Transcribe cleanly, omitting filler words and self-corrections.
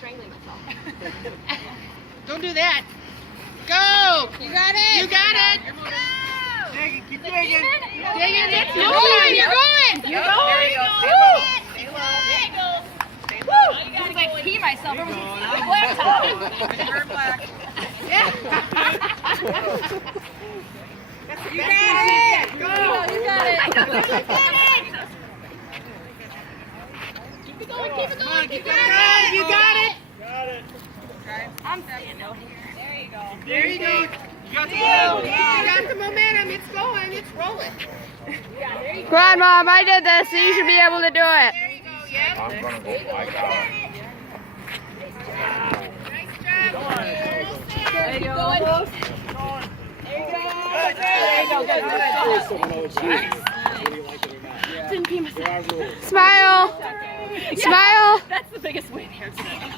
strangling myself. Don't do that. Go! You got it! You got it! Go! Keep digging. Digging, that's you're going! You're going! You're going! There you go. Woo! Stay low. There you go. Woo! This is like pee myself. Keep Everyone's going. like, black top. Turn black. Yeah. You got it. Go. You got it. Keep it going, keep it Come on, going, keep keep it going. going! You got it! Got it. I'm standing out here. There you go. There you go. You got the You got the momentum. It's going. It's rolling. Come on, Mom, I did this, so you should be able to do it. There you go. Yep. I'm gonna go like that. Nice job. There you go. Didn't pee myself. Smile. Smile. That's the biggest win here today.